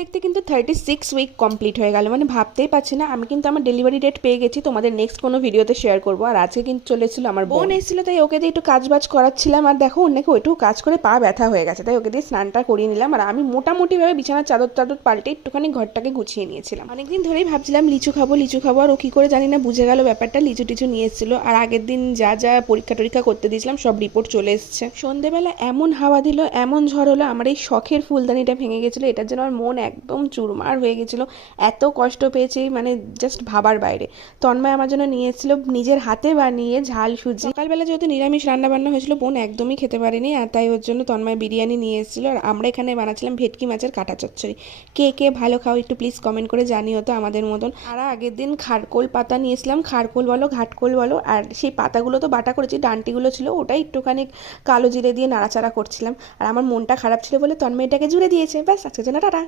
দেখতে কিন্তু 36 week complete হয়ে গেল, মানে ভাবতেই পারছি না। আমি কিন্তু আমার ডেলিভারি ডেট পেয়ে গেছি, তোমাদের নেক্সট কোনো ভিডিওতে শেয়ার করবো। আর আজকে কিন্তু চলে এসেছিলো আমার বোন এসেছিলো, তাই ওকে দিয়ে একটু কাজ বাজ করাচ্ছিলাম। আর দেখো ওর নাকি ওইটুকু কাজ করে পা ব্যথা হয়ে গেছে, তাই ওকে দিয়ে স্নানটা করিয়ে নিলাম। আর আমি মোটামুটিভাবে বিছানার চাদর পাল্টে একটুখানি ঘরটাকে গুছিয়ে নিয়েছিলাম। অনেকদিন ধরেই ভাবছিলাম লিচু খাবো। আর ও কী করে জানি না বুঝে গেল ব্যাপারটা, লিচু টিচু নিয়ে এসেছিলো। আর আগের দিন যা যা পরীক্ষা করতে দিয়েছিলাম সব রিপোর্ট চলে এসছে। সন্ধেবেলা এমন হাওয়া দিল, এমন ঝড় হলো, আমার এই শখের ফুলদানিটা ভেঙে গেছিলো। এটার জন্য আমার মন একদম চুরমার হয়ে গেছিলো। এত কষ্ট পেয়েছি, মানে জাস্ট ভাবার বাইরে। তন্ময় আমার জন্য নিয়ে এসেছিলো নিজের হাতে বানিয়ে ঝাল সুজি। সকালবেলা যেহেতু নিরামিষ রান্না বান্না হয়েছিল, বোন একদমই খেতে পারেনি, আর তাই ওর জন্য তন্ময় বিরিয়ানি নিয়ে এসেছিলো। আর আমরা এখানে বানাচ্ছিলাম ভেটকি মাছের কাঁটা চচ্চড়ি। কে কে ভালো খাও একটু প্লিজ কমেন্ট করে জানিও তো আমাদের মতন। আর আগের দিন খারকোল পাতা নিয়েছিলাম, খারকোল বলো ঘাটকোল বলো, আর সেই পাতাগুলো তো বাটা করেছি, ডান্টিগুলো ছিল ওটাই একটুখানি কালো জিরে দিয়ে নাড়াচাড়া করছিলাম। আর আমার মনটা খারাপ ছিল বলে তন্ময় এটাকে জুড়ে দিয়েছে। ব্যাস, আজকের জন্য টাটা।